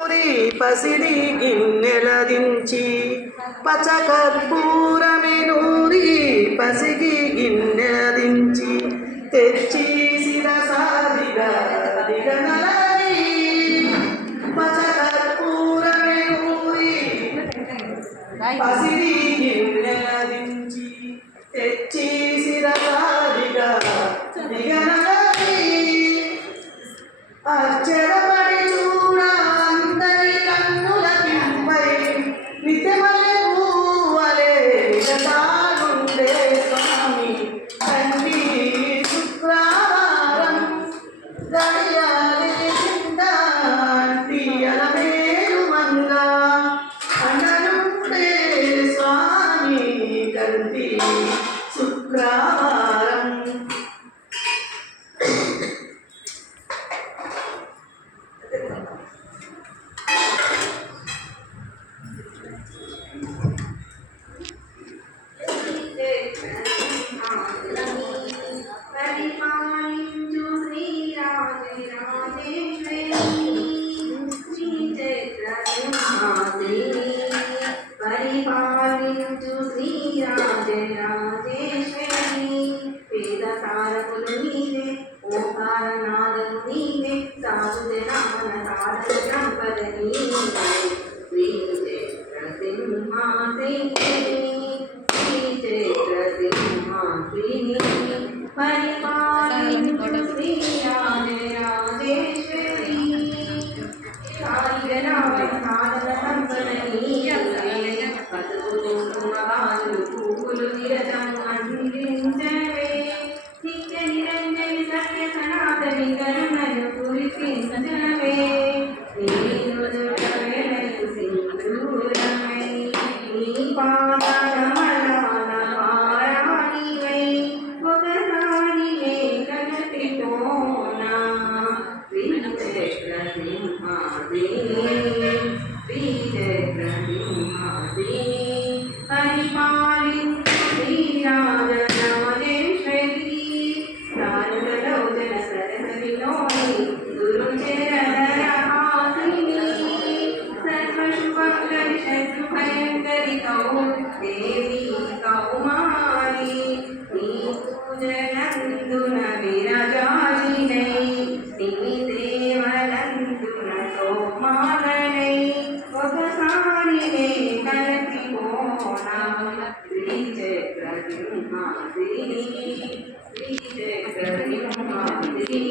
పసిడి గిన్నెల దించి పచకర్పూరమెనూరి పసిగి గిన్నెల దించి తెచ్చి శిరసాదిగా దిగనలరి పచకర్పూరమెనూరి పసిడి గిన్నెల దించి తెచ్చి శిరసాదిగా దిగనలరి అచ్చరపడి చూడ అంతరి కన్నుల కింపై నిత్యమల్లె పువ్వలే విగతాగుండే స్వామి తండ్రి శుక్రవారం గడియాలే చిందాంటి అలమేలు మంగా అన్ననుండే స్వామి తండ్రి శుక్రవారం పరిపాలించు శ్రీరాజరాజేశ్వరి వేద సారకులు నీవే ఓంకారనాదము నీవే సాధు జనాన సాధన సంపద నీవే శ్రీచైత్ర సింహాసిని శ్రీచైత్ర సింహాసిని పరిపాలించు శ్రీరాజరాజేశ్వరి సాధు జనాన సాధన సంపద నీవే పసుపు కుంకుమ బాలు పువ్వులు విరజం అందించవే నిత్య నిరంజని సత్య సనాతని కరుణను కురిపించవే నీరుదురవేళలు సింధూరమై నీ పాదకమలాల పారాణివై ఒకసారి కలతిపోనా శ్రీచక్ర సింహాసిని శ్రీచక్ర సింహాసిని పరిపాలించు శ్రీరాజరాజేశ్వరి నారదలోచన సరసవిలోని గురుచరణహాసిని సర్వశుభంకరి శత్రుభయంకరి దేవి కౌమారి నీ పూజనందున విరజాలినై నీ దేవనందున సోమాలనై ఒకసారి కలతిపోనా శ్రీచక్ర సింహాసిని శ్రీచక్ర సింహాసిని